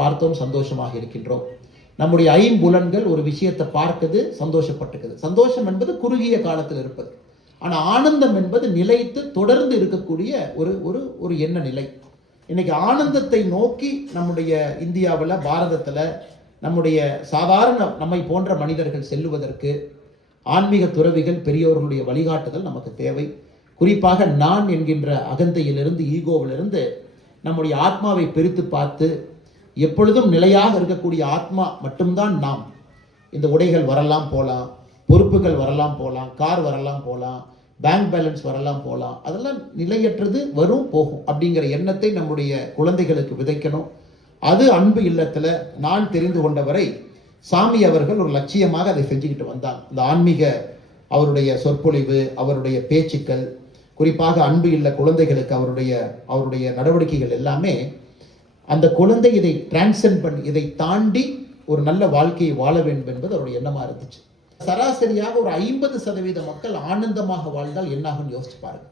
பார்த்தோம் சந்தோஷமாக இருக்கின்றோம். நம்முடைய ஐம்புலன்கள் ஒரு விஷயத்தை பார்க்குது சந்தோஷப்பட்டுக்குது. சந்தோஷம் என்பது குறுகிய காலத்தில் இருப்பது. ஆனால் ஆனந்தம் என்பது நிலைத்து தொடர்ந்து இருக்கக்கூடிய ஒரு ஒரு ஒரு எண்ண நிலை. இன்னைக்கு ஆனந்தத்தை நோக்கி நம்முடைய இந்தியாவில் பாரதத்தில் நம்முடைய சாதாரண நம்மை போன்ற மனிதர்கள் செல்லுவதற்கு ஆன்மீக துறவிகள் பெரியோர்களுடைய வழிகாட்டுதல் நமக்கு தேவை. குறிப்பாக நான் என்கின்ற அகந்தையிலிருந்து ஈகோவிலிருந்து நம்முடைய ஆத்மாவை பிரித்து பார்த்து எப்பொழுதும் நிலையாக இருக்கக்கூடிய ஆத்மா மட்டும்தான் நாம். இந்த உடைகள் வரலாம் போகலாம் பொறுப்புகள் வரலாம் போகலாம் கார் வரலாம் போகலாம் பேங்க் பேலன்ஸ் வரலாம் போகலாம் அதெல்லாம் நிலையற்றது வரும் போகும் அப்படிங்கிற எண்ணத்தை நம்முடைய குழந்தைகளுக்கு விதைக்கணும். அது அன்பு இல்லத்தில் நான் தெரிந்து கொண்டவரை சாமி அவர்கள் ஒரு லட்சியமாக அதை செஞ்சுக்கிட்டு வந்தாங்க இந்த ஆன்மீக அவருடைய சொற்பொழிவு அவருடைய பேச்சுக்கள் குறிப்பாக அன்பு இல்ல குழந்தைகளுக்கு அவருடைய அவருடைய நடவடிக்கைகள் எல்லாமே அந்த குழந்தை இதை டிரான்சென்ட் பண்ணி இதை தாண்டி ஒரு நல்ல வாழ்க்கையை வாழ வேண்டும் என்பது அவருடைய எண்ணமாக இருந்துச்சு. சராசரியாக ஒரு ஐம்பது சதவீத மக்கள் ஆனந்தமாக வாழ்ந்தால் என்னாகும் யோசிச்சு பாருங்க.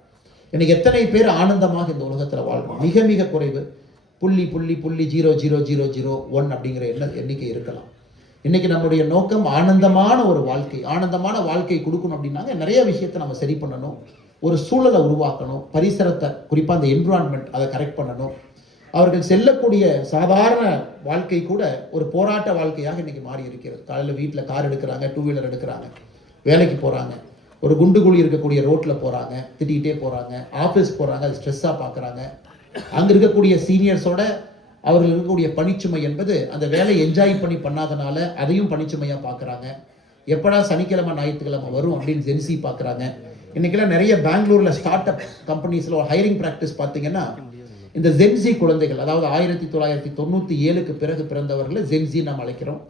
இன்னைக்கு எத்தனை பேர் ஆனந்தமாக இந்த உலகத்தில் வாழ்வோம் மிக மிக குறைவு. புள்ளி புள்ளி புள்ளி zero zero zero zero one அப்படிங்கிற எண்ண எண்ணிக்கை இருக்கலாம். இன்னைக்கு நம்முடைய நோக்கம் ஆனந்தமான ஒரு வாழ்க்கை ஆனந்தமான வாழ்க்கை கொடுக்கணும் அப்படின்னாங்க. நிறைய விஷயத்தை நம்ம சரி பண்ணணும். ஒரு சூழலை உருவாக்கணும். பரிசரத்தை குறிப்பாக அந்த என்விரான்மெண்ட் அதை கரெக்ட் பண்ணணும். அவர்கள் செல்லக்கூடிய சாதாரண வாழ்க்கை கூட ஒரு போராட்ட வாழ்க்கையாக இன்னைக்கு மாறி இருக்கிறது காலையில் வீட்டில் கார் எடுக்கிறாங்க டூ வீலர் எடுக்கிறாங்க வேலைக்கு போகிறாங்க ஒரு குண்டு குழி இருக்கக்கூடிய ரோட்டில் போகிறாங்க திட்டிகிட்டே போகிறாங்க ஆஃபீஸ் போகிறாங்க அது ஸ்ட்ரெஸ்ஸாக பார்க்குறாங்க அங்கே இருக்கக்கூடிய சீனியர்ஸோட அவர்கள் இருக்கக்கூடிய பணிச்சுமை என்பது அந்த வேலையை என்ஜாய் பண்ணி பண்ணாதனால அதையும் பணிச்சுமையாக பார்க்குறாங்க எப்படா சனிக்கிழமை ஞாயிற்றுக்கிழமை வரும் அப்படின்னு ஜென்சி பார்க்குறாங்க இன்றைக்கெல்லாம் நிறைய பெங்களூரில் ஸ்டார்ட் அப் கம்பெனிஸில் ஒரு ஹைரிங் ப்ராக்டிஸ் பார்த்தீங்கன்னா இந்த ஜென்சி குழந்தைகள் அதாவது ஆயிரத்தி தொள்ளாயிரத்தி தொண்ணூற்றி ஏழுக்கு பிறகு பிறந்தவர்களை ஜென்சி நாம் அழைக்கிறோம்.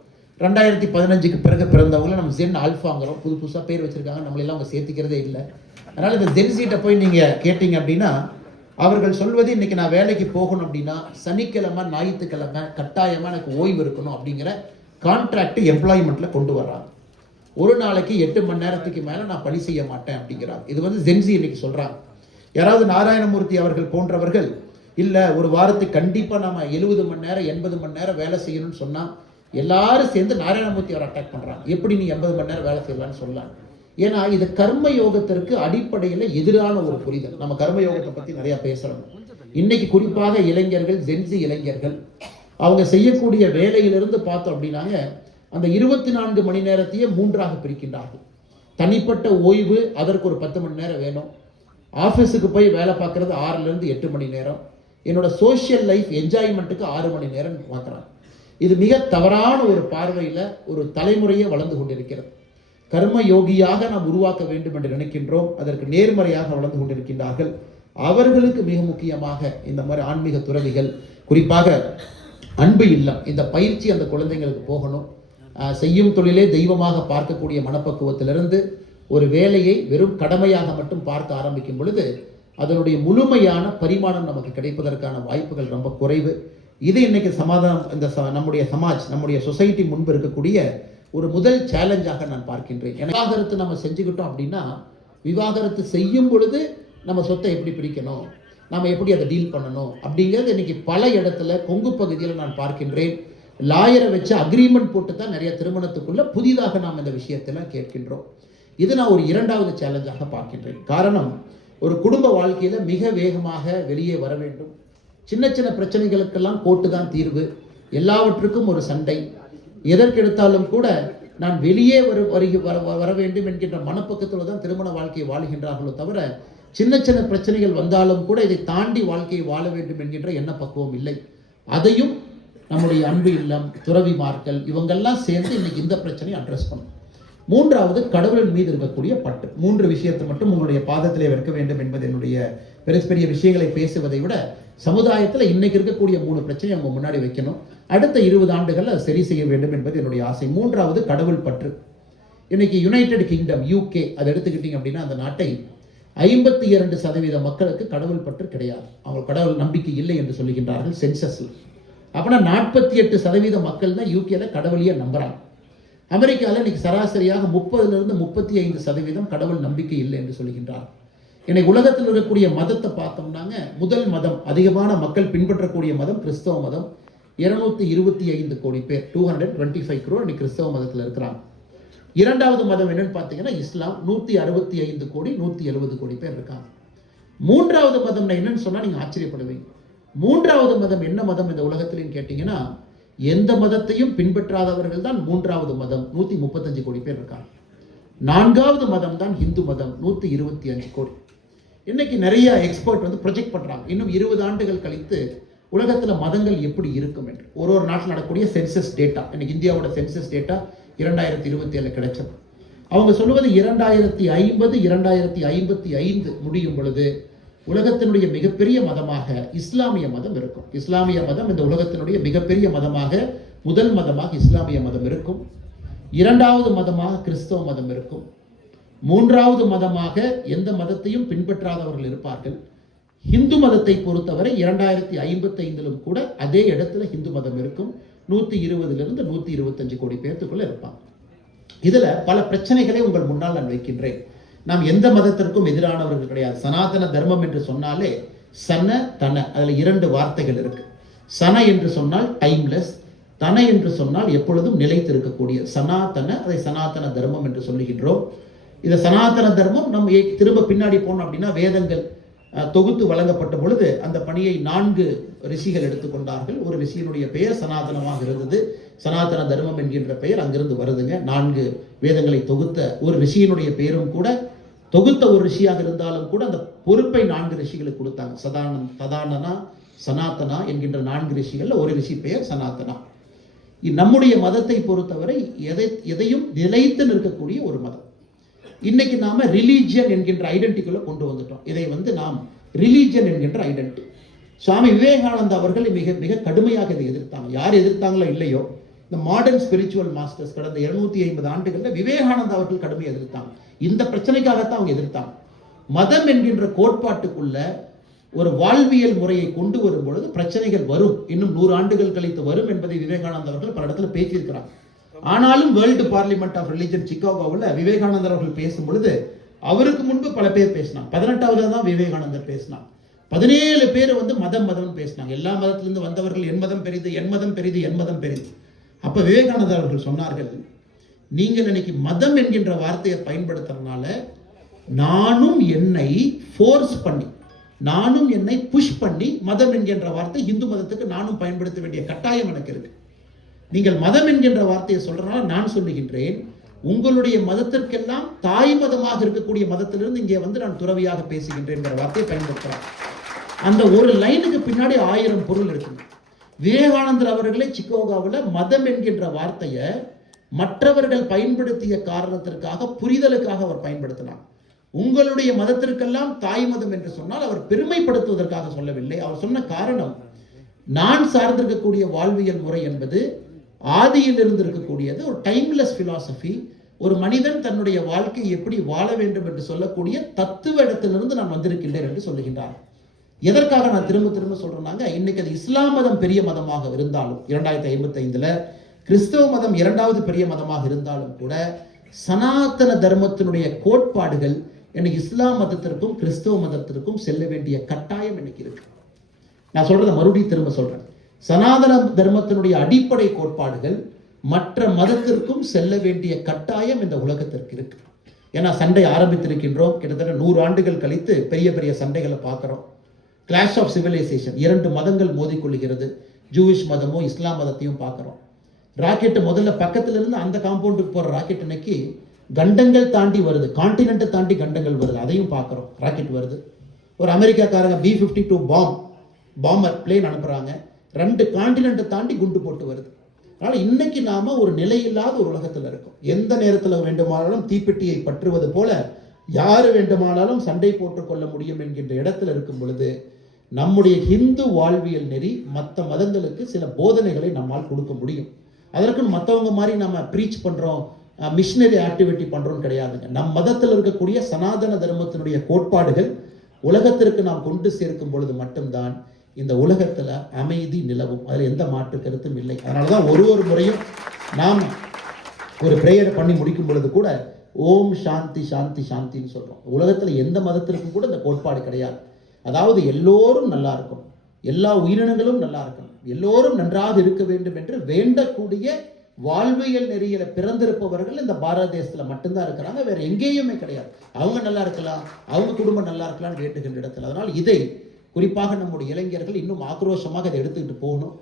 ரெண்டாயிரத்தி பதினஞ்சுக்கு பிறகு பிறந்தவங்களை நம்ம ஜென் ஆல்ஃபாங்கிறோம். புது புதுசாக பேர் வச்சுருக்காங்க. நம்மளெல்லாம் அவங்க சேர்த்துக்கிறதே இல்லை. அதனால் இந்த ஜென்சிகிட்ட போய் நீங்கள் கேட்டிங்க அப்படின்னா அவர்கள் சொல்வது இன்றைக்கி நான் வேலைக்கு போகணும் அப்படின்னா சனிக்கிழமை ஞாயிற்றுக்கிழமை கட்டாயமாக எனக்கு ஓய்வு இருக்கணும் அப்படிங்கிற கான்ட்ராக்ட் எம்ப்ளாய்மெண்ட்டில் கொண்டு வர்றாங்க. ஒரு நாளைக்கு எட்டு மணி நேரத்துக்கு மேலே நான் பணி செய்ய மாட்டேன் அப்படிங்கிறாங்க. இது வந்து ஜென்சி இன்னைக்கு சொல்கிறாங்க யாராவது நாராயணமூர்த்தி அவர்கள் போன்றவர்கள் இல்லை ஒரு வாரத்துக்கு கண்டிப்பாக நம்ம எழுபது மணி நேரம் எண்பது மணி நேரம் வேலை செய்யணும்னு சொன்னால் எல்லாரும் சேர்ந்து நாராயணமூர்த்தி அவர் அட்டாக் பண்ணுறாங்க எப்படி நீ எண்பது மணி நேரம் வேலை செய்யலாம்னு சொல்லலாம் ஏன்னா இது கர்ம யோகத்திற்கு அடிப்படையில் எதிரான ஒரு புரிதல். நம்ம கர்ம யோகத்தை பற்றி நிறையா பேசுகிறோம் இன்னைக்கு குறிப்பாக இளைஞர்கள் ஜென்சி இளைஞர்கள் அவங்க செய்யக்கூடிய வேலையிலிருந்து பார்த்தோம் அப்படின்னாங்க அந்த இருபத்தி நான்கு மணி நேரத்தையே மூன்றாக பிரிக்கின்றார்கள். தனிப்பட்ட ஓய்வு அதற்கு ஒரு பத்து மணி நேரம் வேணும். ஆஃபீஸுக்கு போய் வேலை பார்க்குறது ஆறுலேருந்து எட்டு மணி நேரம். என்னோட சோஷியல் லைஃப் என்ஜாய்மெண்ட்டுக்கு ஆறு மணி நேரம் பார்க்குறாங்க இது மிக தவறான ஒரு பார்வையில் ஒரு தலைமுறையே வளர்ந்து கொண்டிருக்கிறது. கர்ம யோகியாக நாம் உருவாக்க வேண்டும் என்று நினைக்கின்றோம். அதற்கு நேர்மறையாக வளர்ந்து கொண்டிருக்கின்றார்கள். அவர்களுக்கு மிக முக்கியமாக இந்த மாதிரி ஆன்மீக துறவிகள் குறிப்பாக அன்பு இல்லம் இந்த பயிற்சி அந்த குழந்தைங்களுக்கு போகணும். செய்யும் தொழிலே தெய்வமாக பார்க்கக்கூடிய மனப்பக்குவத்திலிருந்து ஒரு வேலையை வெறும் கடமையாக மட்டும் பார்க்க ஆரம்பிக்கும் பொழுது அதனுடைய முழுமையான பரிமாணம் நமக்கு கிடைப்பதற்கான வாய்ப்புகள் ரொம்ப குறைவு. இது இன்னைக்கு சமாதானம் இந்த ச- நம்முடைய சமாஜ் நம்முடைய சொசைட்டி முன்பு இருக்கக்கூடிய ஒரு முதல் சேலஞ்சாக நான் பார்க்கின்றேன். விவாகரத்து நம்ம செஞ்சுக்கிட்டோம் அப்படின்னா விவாகரத்து செய்யும் பொழுது நம்ம சொத்தை எப்படி பிரிக்கணும்? நம்ம எப்படி அதை டீல் பண்ணணும்? அப்படிங்கிறது இன்னைக்கு பல இடத்துல கொங்கு பகுதியில் நான் பார்க்கின்றேன். லாயரை வச்சு அக்ரிமெண்ட் போட்டு தான் நிறைய திருமணத்துக்குள்ள புதிதாக நாம் இந்த விஷயத்தெல்லாம் கேட்கின்றோம். இது நான் ஒரு இரண்டாவது சேலஞ்சாக பார்க்கின்றேன். காரணம் ஒரு குடும்ப வாழ்க்கையில் மிக வேகமாக வெளியே வர வேண்டும். சின்ன சின்ன பிரச்சனைகளுக்கெல்லாம் கோட்டு தான் தீர்வு. எல்லாவற்றுக்கும் ஒரு சண்டை. எதற்கெடுத்தாலும் கூட நான் வெளியே வர வருகி வர வர- வர வேண்டும் என்கின்ற மனப்பக்கத்தில் தான் திருமண வாழ்க்கையை வாழ்கின்றார்களோ தவிர சின்ன சின்ன பிரச்சனைகள் வந்தாலும் கூட இதை தாண்டி வாழ்க்கையை வாழ வேண்டும் என்கின்ற எண்ண பக்குவம் இல்லை. அதையும் நம்முடைய அன்பு இல்லம் துறவிமார்கள் இவங்கெல்லாம் சேர்ந்து இன்னைக்கு இந்த பிரச்சனையை அட்ரஸ் பண்ணும் மூன்றாவது கடவுளின் மீது இருக்கக்கூடிய பற்று மூன்று விஷயத்தை மட்டும் உங்களுடைய பாதத்திலே வைக்க வேண்டும் என்பது என்னுடைய பெரிய பெரிய விஷயங்களை பேசுவதை விட சமுதாயத்தில் இன்னைக்கு இருக்கக்கூடிய மூணு பிரச்சனையை அவங்க முன்னாடி வைக்கணும். அடுத்த இருபது ஆண்டுகள் அதை சரி செய்ய வேண்டும் என்பது என்னுடைய ஆசை. மூன்றாவது கடவுள் பற்று. இன்னைக்கு யுனைடெட் கிங்டம் யூகே அதை எடுத்துக்கிட்டீங்க அப்படின்னா அந்த நாட்டை ஐம்பத்தி இரண்டு சதவீத மக்களுக்கு கடவுள் பற்று கிடையாது. அவங்க கடவுள் நம்பிக்கை இல்லை என்று சொல்லுகின்றார்கள் சென்சஸில் அப்படின்னா நாற்பத்தி எட்டு சதவீத மக்கள் தான் யூகேல கடவுளையே நம்புறாங்க. அமெரிக்காவில் இன்னைக்கு சராசரியாக முப்பதுலேருந்து முப்பத்தி ஐந்து சதவீதம் கடவுள் நம்பிக்கை இல்லை என்று சொல்கின்றார். இன்னைக்கு உலகத்தில் இருக்கக்கூடிய மதத்தை பார்த்தோம்னாங்க முதல் மதம் அதிகமான மக்கள் பின்பற்றக்கூடிய மதம் கிறிஸ்தவ மதம். இருநூத்தி இருபத்தி ஐந்து கோடி பேர் two hundred twenty five crore இன்னைக்கு கிறிஸ்தவ மதத்தில் இருக்கிறாங்க. இரண்டாவது மதம் என்னன்னு பார்த்தீங்கன்னா இஸ்லாம். நூற்றி அறுபத்தி ஐந்து கோடி நூற்றி எழுபது கோடி பேர் இருக்காங்க. மூன்றாவது மதம்னா என்னன்னு சொன்னால் நீங்கள் ஆச்சரியப்படுவீங்க. மூன்றாவது மதம் என்ன மதம் இந்த உலகத்துலேன்னு கேட்டிங்கன்னா எந்த மதத்தையும் பின்பற்றாதவர்கள் தான் மூன்றாவது மதம். நூற்றி முப்பத்தஞ்சு கோடி பேர் இருக்காங்க. நான்காவது மதம் தான் ஹிந்து மதம். நூற்றி இருபத்தி அஞ்சு கோடி. இன்னைக்கு நிறைய எக்ஸ்பர்ட் வந்து ப்ரொஜெக்ட் பண்ணுறாங்க இன்னும் இருபது ஆண்டுகள் கழித்து உலகத்தில் மதங்கள் எப்படி இருக்கும் என்று. ஒரு ஒரு நாட்டில் நடக்கக்கூடிய சென்சஸ் டேட்டா இன்னைக்கு இந்தியாவோட சென்சஸ் டேட்டா இரண்டாயிரத்தி இருபத்தி ஏழு கிடைச்சது. அவங்க சொல்லுவது இரண்டாயிரத்தி ஐம்பது இரண்டாயிரத்தி ஐம்பத்தி ஐந்து முடியும் பொழுது உலகத்தினுடைய மிகப்பெரிய மதமாக இஸ்லாமிய மதம் இருக்கும். இஸ்லாமிய மதம் இந்த உலகத்தினுடைய மிகப்பெரிய மதமாக முதல் மதமாக இஸ்லாமிய மதம் இருக்கும். இரண்டாவது மதமாக கிறிஸ்தவ மதம் இருக்கும். மூன்றாவது மதமாக எந்த மதத்தையும் பின்பற்றாதவர்கள் இருப்பார்கள். ஹிந்து மதத்தை பொறுத்தவரை இரண்டாயிரத்தி ஐம்பத்தி ஐந்திலும் கூட அதே இடத்துல ஹிந்து மதம் இருக்கும். நூற்றி இருபதுலேருந்து நூற்றி இருபத்தஞ்சு கோடி பேர்த்துக்குள்ளே இருப்பாங்க. இதில் பல பிரச்சனைகளை உங்கள் முன்னால் நான் வைக்கின்றேன். நாம் எந்த மதத்திற்கும் எதிரானவர்கள் கிடையாது. சனாதன தர்மம் என்று சொன்னாலே சன தன. அதில் இரண்டு வார்த்தைகள் இருக்கு. சன என்று சொன்னால் டைம்லெஸ் தன என்று சொன்னால் எப்பொழுதும் நிலைத்திருக்கக்கூடிய சனாதன அதை சனாதன தர்மம் என்று சொல்லுகின்றோம். இந்த சனாதன தர்மம் நம்ம ஏ- திரும்ப பின்னாடி போனோம் அப்படின்னா வேதங்கள் தொகுத்து வழங்கப்பட்ட பொழுது அந்த பணியை நான்கு ரிஷிகள் எடுத்துக்கொண்டார்கள். ஒரு ரிஷியினுடைய பெயர் சனாதனமாக இருந்தது. சனாதன தர்மம் என்கின்ற பெயர் அங்கிருந்து வருதுங்க. நான்கு வேதங்களை தொகுத்த ஒரு ரிஷியினுடைய பெயரும் கூட தொகுத்த ஒரு ரிஷியாக இருந்தாலும் கூட அந்த பொறுப்பை நான்கு ரிஷிகளுக்கு கொடுத்தாங்க. சதானன் சதானனா சனாதனா என்கின்ற நான்கு ரிஷிகளில் ஒரு ரிஷி பெயர் சனாதனா நம்முடைய மதத்தை பொறுத்தவரை எதை எதையும் நிலைத்து நிற்கக்கூடிய ஒரு மதம். இன்னைக்கு நாம ரிலீஜியன் என்கின்ற ஐடென்டிக்குள்ள கொண்டு வந்துட்டோம். இதை வந்து நாம் ரிலீஜியன் என்கின்ற ஐடென்டி சுவாமி விவேகானந்தா அவர்கள் மிக மிக கடுமையாக இதை எதிர்த்தாங்க. யார் எதிர்த்தாங்களோ இல்லையோ இந்த மாடர்ன் ஸ்பிரிச்சுவல் மாஸ்டர்ஸ் கடந்த இருநூத்தி ஐம்பது ஆண்டுகளில் விவேகானந்தா அவர்கள் கடுமை எதிர்த்தாங்க. இந்த பிரச்சனைக்காகத்தான் அவங்க எதிர்த்தாங்க. மதம் என்கின்ற கோட்பாட்டுக்குள்ள ஒரு வாழ்வியல் முறையை கொண்டு வரும் பொழுது பிரச்சனைகள் வரும். இன்னும் நூறு ஆண்டுகள் கழித்து வரும் என்பதை விவேகானந்தா அவர்கள் பல இடத்துல பேசியிருக்கிறார் ஆனாலும் வேர்ல்டு பார்லிமெண்ட் ஆஃப் ரிலிஜன் சிக்காகோவில் விவேகானந்தர் அவர்கள் பேசும் பொழுது அவருக்கு முன்பு பல பேர் பேசினாங்க. பதினெட்டாவது தான் விவேகானந்தர் பேசினாங்க. பதினேழு பேர் வந்து மதம் மதம்னு பேசினாங்க. எல்லா மதத்திலிருந்து வந்தவர்கள் என் மதம் பெரிது என் மதம் பெரிது என் மதம் பெரிது. அப்போ விவேகானந்தர் அவர்கள் சொன்னார்கள் நீங்கள் இன்னைக்கு மதம் என்கின்ற வார்த்தையை பயன்படுத்துறதுனால நானும் என்னை ஃபோர்ஸ் பண்ணி நானும் என்னை புஷ் பண்ணி மதம் என்கின்ற வார்த்தை இந்து மதத்துக்கு நானும் பயன்படுத்த வேண்டிய கட்டாயம் எனக்கு இருக்கு. நீங்கள் மதம் என்கின்ற வார்த்தையை சொல்றதுனால நான் சொல்லுகின்றேன் உங்களுடைய மதத்திற்கெல்லாம் தாய் மதமாக இருக்கக்கூடிய மதத்திலிருந்து இங்கே வந்து நான் துறவியாக பேசுகின்றேன் வார்த்தையை பயன்படுத்துகிறேன் அந்த ஒரு லைனுக்கு பின்னாடி ஆயிரம் பொருள் இருக்குது விவேகானந்தர் அவர்களே சிக்கோகாவில் மதம் என்கின்ற வார்த்தையை மற்றவர்கள் பயன்படுத்திய காரணத்திற்காக புரிதலுக்காக அவர் பயன்படுத்தினார். உங்களுடைய மதத்திற்கெல்லாம் தாய் மதம் என்று சொன்னால் அவர் பெருமைப்படுத்துவதற்காக சொல்லவில்லை. அவர் சொன்ன காரணம் நான் சார்ந்திருக்கக்கூடிய வாழ்வியல் முறை என்பது ஆதியில் இருந்து இருக்கக்கூடியது ஒரு டைம்லெஸ் பிலாசபி ஒரு மனிதன் தன்னுடைய வாழ்க்கை எப்படி வாழ வேண்டும் என்று சொல்லக்கூடிய தத்துவ இடத்திலிருந்து நான் வந்திருக்கின்றேன் என்று சொல்லுகின்றார். எதற்காக நான் திரும்ப திரும்ப சொல்றேன்னாங்க இன்னைக்கு அது இஸ்லாம் மதம் பெரிய மதமாக இருந்தாலும் இரண்டாயிரத்தி ஐம்பத்தி ஐந்துல கிறிஸ்தவ மதம் இரண்டாவது பெரிய மதமாக இருந்தாலும் கூட சனாதன தர்மத்தினுடைய கோட்பாடுகள் இன்னைக்கு இஸ்லாம் மதத்திற்கும் கிறிஸ்தவ மதத்திற்கும் செல்ல வேண்டிய கட்டாயம் இன்னைக்கு இருக்கு. நான் சொல்றத மறுபடியும் திரும்ப சொல்றேன். சனாதன தர்மத்தினுடைய அடிப்படை கோட்பாடுகள் மற்ற மதத்திற்கும் செல்ல வேண்டிய கட்டாயம் இந்த உலகத்திற்கு இருக்கு. ஏன்னா சண்டை ஆரம்பித்திருக்கின்றோம். கிட்டத்தட்ட நூறு ஆண்டுகள் கழித்து பெரிய பெரிய சண்டைகளை பார்க்குறோம். கிளாஷ் ஆஃப் சிவிலைசேஷன் இரண்டு மதங்கள் மோதிக்கொள்கிறது ஜூவிஷ் மதமும் இஸ்லாம் மதத்தையும் பார்க்குறோம். ராக்கெட்டு முதல்ல பக்கத்துல இருந்து அந்த காம்பவுண்டுக்கு போகிற ராக்கெட் இன்னைக்கு கண்டங்கள் தாண்டி வருது. கான்டினென்ட்டை தாண்டி கண்டங்கள் வருது. அதையும் பார்க்குறோம். ராக்கெட் வருது. ஒரு அமெரிக்காக்காரங்க B fifty two bomb bomber plane அனுப்புகிறாங்க ரெண்டு கான்டினென்ட்டை தாண்டி குண்டு போட்டு வருது. அதனால் இன்னைக்கு நாம் ஒரு நிலையில்லாத ஒரு உலகத்தில் இருக்கோம். எந்த நேரத்தில் வேண்டுமானாலும் தீப்பெட்டியை பற்றுவது போல யார் வேண்டுமானாலும் சண்டை போட்டுக்கொள்ள முடியும் என்கின்ற இடத்துல இருக்கும் பொழுது நம்முடைய ஹிந்து வாழ்வியல் நெறி மற்ற மதங்களுக்கு சில போதனைகளை நம்மால் கொடுக்க முடியும். அதற்கு மற்றவங்க மாதிரி நம்ம ப்ரீச் பண்ணுறோம் மிஷினரி ஆக்டிவிட்டி பண்ணுறோம் கிடையாதுங்க. நம் மதத்தில் இருக்கக்கூடிய சனாதன தர்மத்தினுடைய கோட்பாடுகள் உலகத்திற்கு நாம் கொண்டு சேர்க்கும் பொழுது மட்டும்தான் இந்த உலகத்தில் அமைதி நிலவும். அதில் எந்த மாற்று கருத்தும் இல்லை. அதனால தான் ஒரு ஒரு முறையும் நாம் ஒரு ப்ரேயர் பண்ணி முடிக்கும் பொழுது கூட ஓம் சாந்தி சாந்தி சாந்தின்னு சொல்கிறோம் உலகத்தில் எந்த மதத்திற்கும் கூட இந்த கோட்பாடு கிடையாது. அதாவது எல்லோரும் நல்லா இருக்கும் எல்லா உயிரினங்களும் நல்லா இருக்கணும். எல்லோரும் நன்றாக இருக்க வேண்டும் என்று வேண்டக்கூடிய வாழ்வியல் நெறியில பிறந்திருப்பவர்கள் இந்த பாரத தேசத்துல மட்டும்தான் இருக்கிறாங்க. வேற எங்கேயுமே கிடையாது. அவங்க நல்லா இருக்கலாம். அவங்க குடும்பம் நல்லா இருக்கலாம்னு வேண்டுகின்ற இடத்துல. அதனால் இதை குறிப்பாக நம்முடைய இளைஞர்கள் இன்னும் ஆக்ரோஷமாக இதை எடுத்துக்கிட்டு போகணும்.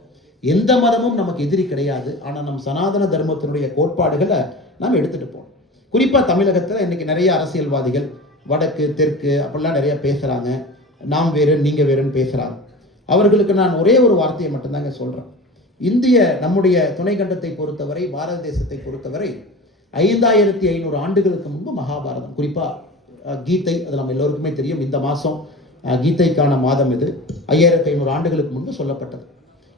எந்த மதமும் நமக்கு எதிரி கிடையாது. ஆனால் நம் சனாதன தர்மத்தினுடைய கோட்பாடுகளை நாம் எடுத்துகிட்டு போகணும். குறிப்பாக தமிழகத்தில் இன்னைக்கு நிறைய அரசியல்வாதிகள் வடக்கு தெற்கு அப்படிலாம் நிறைய பேசுகிறாங்க நாம் வேறு நீங்கள் வேறுன்னு பேசுகிறாங்க அவர்களுக்கு நான் ஒரே ஒரு வார்த்தையை மட்டும்தாங்க சொல்கிறேன் இந்திய நம்முடைய துணை கண்டத்தை பொறுத்தவரை பாரத தேசத்தை பொறுத்தவரை ஐந்தாயிரத்தி ஐநூறு ஆண்டுகளுக்கு முன்பு மகாபாரதம். குறிப்பாக கீதை அது நம்ம எல்லோருக்குமே தெரியும். இந்த மாதம் கீதைக்கான மாதம் இது. ஐயாயிரத்தி ஐநூறு ஆண்டுகளுக்கு முன்பு சொல்லப்பட்டது.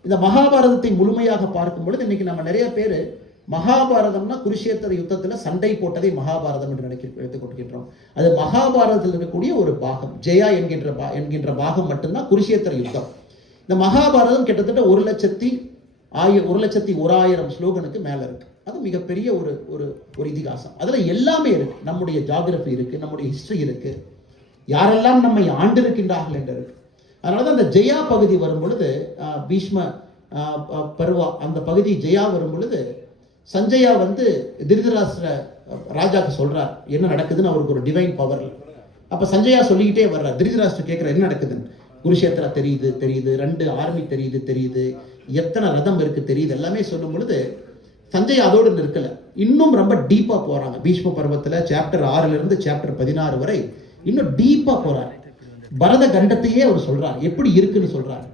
இந்த மகாபாரதத்தை முழுமையாக பார்க்கும் பொழுது இன்னைக்கு நம்ம நிறைய பேர் மகாபாரதம்னா குருஷேத்திர யுத்தத்தில் சண்டை போட்டதை மகாபாரதம் என்று நினைக்க எடுத்துக் கொள்கின்றோம் அது மகாபாரதத்தில் இருக்கக்கூடிய ஒரு பாகம். ஜெயா என்கின்ற பா என்கின்ற பாகம் மட்டும்தான் குருஷேத்திர யுத்தம். இந்த மகாபாரதம் கிட்டத்தட்ட ஒரு லட்சத்தி ஆய ஒரு லட்சத்தி ஓராயிரம் ஸ்லோகனுக்கு மேலே இருக்கு. அது மிகப்பெரிய ஒரு ஒரு ஒரு இதிகாசம். அதில் எல்லாமே இருக்கு. நம்முடைய ஜாகிரபி இருக்கு நம்முடைய ஹிஸ்ட்ரி இருக்கு. யாரெல்லாம் நம்மை ஆண்டிருக்கின்றார்கள் என்று இருக்கு. அதனால தான் அந்த ஜெயா பகுதி வரும் பொழுது பீஷ்ம ப- பருவா அந்த பகுதி ஜெயா வரும் பொழுது சஞ்சயா வந்து திருதராசிர ராஜாக்கு சொல்கிறார் என்ன நடக்குதுன்னு அவருக்கு ஒரு டிவைன் பவர் அப்போ சஞ்சயா சொல்லிக்கிட்டே வர்றார் திருதராஷ்டிர கேட்குற என்ன நடக்குதுன்னு? குருஷேத்திரா தெரியுது தெரியுது. ரெண்டு ஆர்மி தெரியுது தெரியுது. எத்தனை ரதம் இருக்குது தெரியுது? எல்லாமே சொல்லும் பொழுது சஞ்சய் அதோடு நிற்கலை. இன்னும் ரொம்ப டீப்பாக போகிறாங்க பீஷ்ம பருவத்தில் சாப்டர் ஆறுலேருந்து சாப்டர் பதினாறு வரை இன்னும் டீப்பாக போகிறார் பரத கண்டத்தையே அவர் சொல்கிறார் எப்படி இருக்குன்னு சொல்கிறார்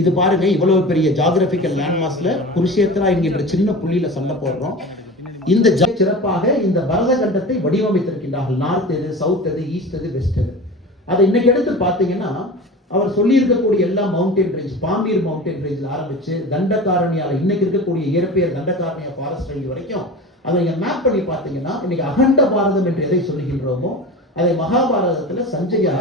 இது பாருங்க இவ்வளவு பெரிய ஜாகிரபிக்கல் லேண்ட்மார்க்ஸ்ல குருஷேத்ரா என்கின்ற சின்ன புள்ளியில சொல்ல போடுறோம். இந்த சிறப்பாக இந்த பரத கண்டத்தை வடிவமைத்திருக்கின்றார்கள். நார்த் எது சவுத் எது ஈஸ்ட் எது வெஸ்ட் எது. அதை இன்னைக்கு எடுத்து பார்த்தீங்கன்னா அவர் சொல்லியிருக்கக்கூடிய எல்லா மவுண்டன் ரேஞ்ச் பாம்பீர் மவுண்டன் ரேஞ்சில் ஆரம்பிச்சு தண்டகாரணியால் இன்னைக்கு இருக்கக்கூடிய இயற்பெயர் தண்டகாரணியா ஃபாரஸ்ட் ரேஞ்ச் வரைக்கும் அதை நீங்கள் மேப் பண்ணி பார்த்தீங்கன்னா இன்னைக்கு அகண்ட பாரதம் என்று எதை சொல்லுகின்றோமோ அதை மகாபாரதத்துல சஞ்சயா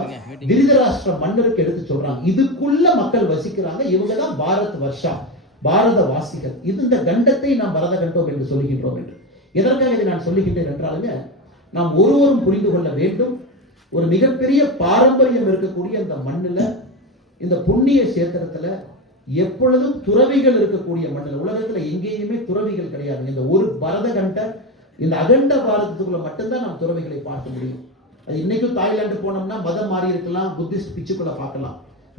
திருதராஷ்டிர மன்னருக்கு எடுத்து சொல்றாங்க. இதுக்குள்ள மக்கள் வசிக்கிறாங்க. இவங்க தான் பாரத் வர்ஷா பாரத வாசிகள் இது இந்த கண்டத்தை நாம் பரத கண்டம் என்று சொல்லுகின்றோம் என்று. எதற்காக இதை நான் சொல்லுகின்றேன் என்றாலுங்க நாம் ஒருவரும் புரிந்து கொள்ள வேண்டும். ஒரு மிகப்பெரிய பாரம்பரியம் இருக்கக்கூடிய இந்த மண்ணுல இந்த புண்ணிய சேத்திரத்துல எப்பொழுதும் துறவிகள் இருக்கக்கூடிய மண்ணில் உலகத்துல எங்கேயுமே துறவிகள் கிடையாது. இந்த ஒரு பரத கண்ட இந்த அகண்ட பாரதத்துக்குள்ள மட்டும்தான் நாம் துறவிகளை பார்க்க முடியும். இன்னைக்கும் தாய்லாந்து போனோம்னா மதம் மாறி இருக்கலாம் புத்திஸ்ட் பிச்சுக்குள்ள பார்க்கலாம்.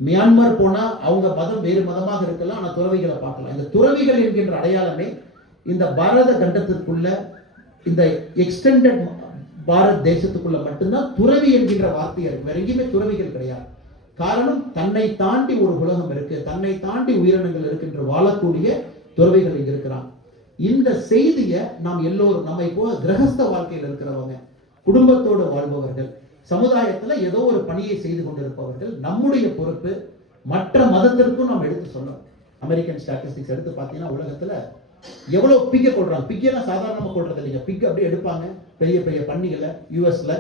மியான்மர் போனா அவங்க மதம் வேறு மதமாக இருக்கலாம் ஆனால் துறவிகளை பார்க்கலாம். இந்த துறவிகள் என்கின்ற அடையாளமே இந்த பாரத கண்டத்திற்குள்ள இந்த எக்ஸ்டெண்டட் பாரத் தேசத்துக்குள்ள மட்டும்தான் துறவி என்கின்ற வார்த்தை இருக்கு. வேற எங்கேயுமே துறவிகள் கிடையாது. காரணம் தன்னை தாண்டி ஒரு உலகம் இருக்கு. தன்னை தாண்டி உயிரினங்கள் இருக்கின்ற வாழக்கூடிய துறவிகள் இங்க இருக்கிறான் இந்த செய்தியை நாம் எல்லோரும் நம்ம இப்போ கிரகஸ்த வாழ்க்கையில் இருக்கிறவங்க குடும்பத்தோடு வாழ்பவர்கள் சமுதாயத்தில் ஏதோ ஒரு பணியை செய்து கொண்டிருப்பவர்கள் நம்முடைய பொறுப்பு மற்ற மதத்திற்கும் நாம் எடுத்து சொல்லணும். அமெரிக்கன் ஸ்டாட்டிஸ்டிக்ஸ் எடுத்து பார்த்தீங்கன்னா உலகத்தில் எவ்வளோ பிக்க கொள்றாங்க? பிக்கெல்லாம் சாதாரணமாக கொள்றது இல்லைங்க. பிக் அப்படியே எடுப்பாங்க. பெரிய பெரிய பன்னிகளை யூஎஸ்ல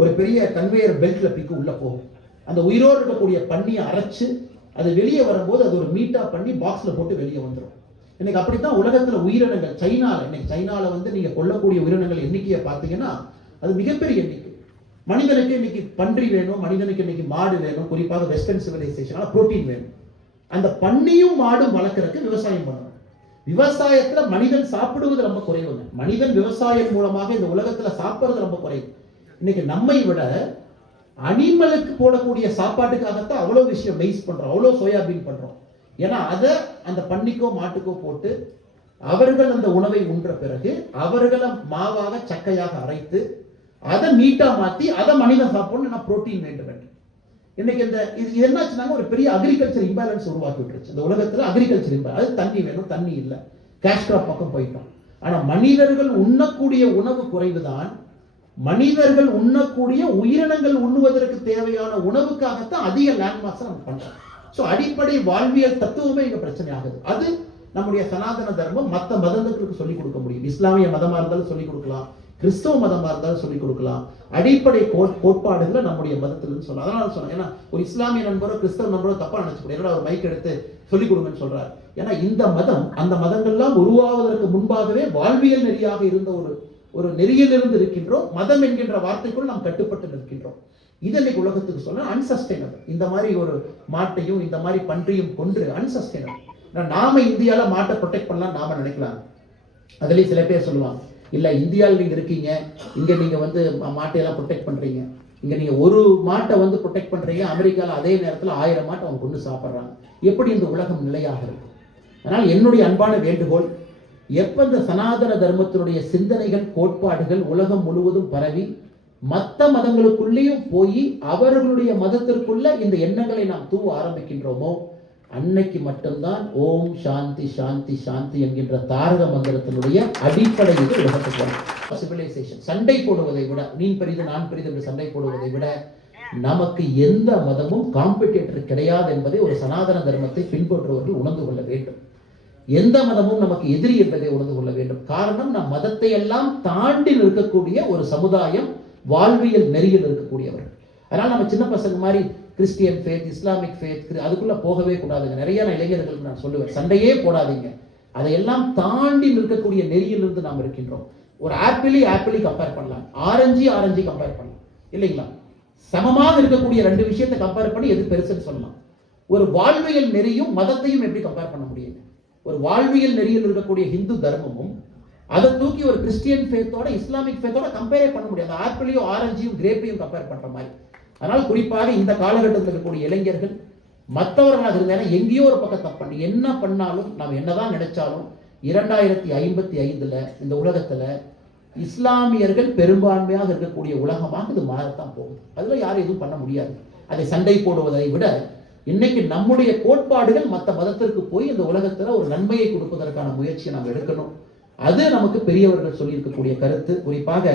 ஒரு பெரிய கன்வேயர் பெல்ட்ல பிக்கு உள்ள போகும். அந்த உயிரோடு இருக்கக்கூடிய பன்னியை அரைச்சு அது வெளியே வரும்போது அது ஒரு மீட்டா பண்ணி பாக்ஸில் போட்டு வெளியே வந்துடும் இன்னைக்கு அப்படித்தான் உலகத்தில் உயிரினங்கள் சைனாவில் இன்னைக்கு சைனாவில் வந்து நீங்கள் கொல்லக்கூடிய உயிரினங்கள் எண்ணிக்கையை பார்த்தீங்கன்னா அது மிகப்பெரிய எண்ணிக்கை. மனிதனுக்கு இன்னைக்கு பன்றி வேணும் மனிதனுக்கு இன்னைக்கு மாடு வேணும் குறிப்பாக வெஸ்டர்ன் சிவிலைசேஷனால புரோட்டீன் வேணும். அந்த பன்னியும் மாடும் வளர்க்கறதுக்கு விவசாயம் பண்ணணும். விவசாயத்துல மனிதன் சாப்பிடுவது ரொம்ப குறைவுங்க மனிதன் விவசாயம் மூலமாக இந்த உலகத்துல சாப்பிடுறது ரொம்ப குறைவு. இன்னைக்கு நம்மை விட அனிமலுக்கு போடக்கூடிய சாப்பாட்டுக்காகத்தான் அவ்வளோ விஷயம் மெய்ஸ் பண்றோம் அவ்வளோ சோயாபீன் பண்றோம். ஏன்னா அதை அந்த பன்னிக்கோ மாட்டுக்கோ போட்டு அவர்கள் அந்த உணவை உண்ற பிறகு அவர்களை மாவாக சக்கையாக அரைத்து அதை மீட்டா மாத்தி அதை மனிதன் சாப்பிடணும் நான் புரோட்டீன் வேண்டும் என்று? இன்னைக்கு இந்த இது இது என்னாச்சுனாங்க? ஒரு பெரிய அக்ரிகல்ச்சர் இம்பேலன்ஸ் உருவாக்கி விட்டுருச்சு இந்த உலகத்துல அக்ரிகல்ச்சர் இம்பேலன்ஸ் அது தண்ணி வேணும் தண்ணி இல்லை. கேஷ் கிராப் பக்கம் போயிட்டோம். ஆனா மனிதர்கள் உண்ணக்கூடிய உணவு குறைவுதான். மனிதர்கள் உண்ணக்கூடிய உயிரினங்கள் உண்ணுவதற்கு தேவையான உணவுக்காகத்தான் அதிக லேண்ட்மார்க்ஸ் நம்ம பண்றோம். ஸோ அடிப்படை வாழ்வியல் தத்துவமே இங்க பிரச்சனை ஆகுது. அது நம்முடைய சனாதன தர்மம் மற்ற மதங்களுக்கு சொல்லிக் கொடுக்க முடியும். இஸ்லாமிய மதமா இருந்தாலும் சொல்லிக் கொடுக்கலாம். கிறிஸ்தவ மதமாக இருந்தாலும் சொல்லிக் கொடுக்கலாம். அடிப்படை கோ- கோட்பாடுகளை நம்முடைய மதத்திலிருந்து சொல்லலாம் அதனால சொன்னேன் ஏன்னா ஒரு இஸ்லாமிய நண்பரோ கிறிஸ்தவ நண்பரோ தப்பா நினைச்சுக்கூட என்னடா ஒரு மைக் எடுத்து சொல்லிக் கொடுங்கன்னு சொல்றாரு. ஏன்னா இந்த மதம் அந்த மதங்கள்லாம் உருவாவதற்கு முன்பாகவே வாழ்வியல் நெறியாக இருந்த ஒரு ஒரு நெறியிலிருந்து இருக்கின்றோம். மதம் என்கின்ற வார்த்தைக்குள் நாம் கட்டுப்பட்டு நிற்கின்றோம். இது இன்னைக்கு உலகத்துக்கு சொன்னா அன்சஸ்டைனபிள் இந்த மாதிரி ஒரு மாட்டையும் இந்த மாதிரி பன்றியும் கொன்று அன்சஸ்டைனபிள் நாம இந்தியாவில் மாட்டை ப்ரொடெக்ட் பண்ணலாம் நாம நினைக்கலாம் அதுலேயும் சில பேர் சொல்லுவாங்க இல்லை இந்தியாவில் நீங்கள் இருக்கீங்க இங்கே நீங்கள் வந்து மாட்டையெல்லாம் ப்ரொடெக்ட் பண்ணுறீங்க இங்கே நீங்கள் ஒரு மாட்டை வந்து ப்ரொடெக்ட் பண்ணுறீங்க அமெரிக்காவில் அதே நேரத்தில் ஆயிரம் மாட்டை அவங்க கொண்டு சாப்பிட்றாங்க. எப்படி இந்த உலகம் நிலையாக இருக்கும் அதனால் என்னுடைய அன்பான வேண்டுகோள் எப்போ இந்த சனாதன தர்மத்தினுடைய சிந்தனைகள் கோட்பாடுகள் உலகம் முழுவதும் பரவி மற்ற மதங்களுக்குள்ளேயும் போய் அவர்களுடைய மதத்திற்குள்ள இந்த எண்ணங்களை நாம் தூவ ஆரம்பிக்கின்றோமோ? அன்னைக்கு மட்டும்தான் ஓம் சாந்தி சாந்தி சாந்தி என்கின்ற தாரக மந்திரத்தினுடைய அடிப்படை இது உலகத்துக்கு வரும். சிவிலைசேஷன் சண்டை போடுவதை விட நீ பெரிது நான் பெரிது என்று சண்டை போடுவதை விட நமக்கு எந்த மதமும் காம்படிட்டர் கிடையாது என்பதை ஒரு சனாதன தர்மத்தை பின்பற்றுவர்கள் உணர்ந்து கொள்ள வேண்டும். எந்த மதமும் நமக்கு எதிரி என்பதை உணர்ந்து கொள்ள வேண்டும். காரணம் நம் மதத்தை எல்லாம் தாண்டி நிற்கக்கூடிய ஒரு சமுதாயம் வாழ்வியல் நெறியில் இருக்கக்கூடியவர்கள். அதனால் நம்ம சின்ன பசங்க மாதிரி கிறிஸ்டியன் ஃபேத் இஸ்லாமிக் ஃபேத் அதுக்குள்ளே போகவே கூடாதுங்க. நிறைய இளைஞர்களுக்கு நான் சொல்லுவேன். சண்டையே போடாதீங்க. அதையெல்லாம் தாண்டி நிற்கக்கூடிய நெறியிலிருந்து நாம் இருக்கின்றோம். ஒரு ஆப்பிளி ஆப்பிளி கம்பேர் பண்ணலாம். ஆரஞ்சு ஆரஞ்சு கம்பேர் பண்ணலாம். இல்லைங்களா? சமமாக இருக்கக்கூடிய ரெண்டு விஷயத்தை கம்பேர் பண்ணி எது பெருசுன்னு சொல்லலாம். ஒரு வாழ்வியல் நெறியும் மதத்தையும் எப்படி கம்பேர் பண்ண முடியுங்க? ஒரு வாழ்வியல் நெறியில் இருக்கக்கூடிய ஹிந்து தர்மமும் அதை தூக்கி ஒரு கிறிஸ்டியன் ஃபேத்தோட இஸ்லாமிக் ஃபேத்தோட கம்பேரே பண்ண முடியாது. ஆப்பிளையும் ஆரஞ்சையும் கிரேப்பையும் கம்பேர் பண்ணுற மாதிரி. அதனால் குறிப்பாக இந்த காலகட்டத்தில் இருக்கக்கூடிய இளைஞர்கள் மற்றவர்களாக இருந்தாலும் எங்கேயோ ஒரு பக்கம் தப்பு பண்ணி என்ன பண்ணாலும் நாம் என்னதான் நினைச்சாலும் இரண்டாயிரத்தி ஐம்பத்தி ஐந்துல இந்த உலகத்துல இஸ்லாமியர்கள் பெரும்பான்மையாக இருக்கக்கூடிய உலகமாக இது மாறத்தான் போகும் அதுல யாரும் எதுவும் பண்ண முடியாது. அதை சண்டை போடுவதை விட இன்னைக்கு நம்முடைய கோட்பாடுகள் மற்ற மதத்திற்கு போய் இந்த உலகத்துல ஒரு நன்மையை கொடுப்பதற்கான முயற்சியை நாம் எடுக்கணும். அது நமக்கு பெரியவர்கள் சொல்லியிருக்கக்கூடிய கருத்து. குறிப்பாக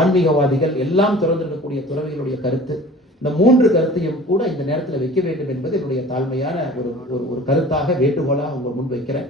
ஆன்மீகவாதிகள் எல்லாம் திறந்திருக்கக்கூடிய துறவிகளுடைய கருத்து. இந்த மூன்று கருத்தையும் கூட இந்த நேரத்தில் வைக்க வேண்டும் என்பது என்னுடைய தாழ்மையான ஒரு ஒரு- ஒரு கருத்தாக வேண்டுகோளாக உங்கள் முன் வைக்கிறேன்.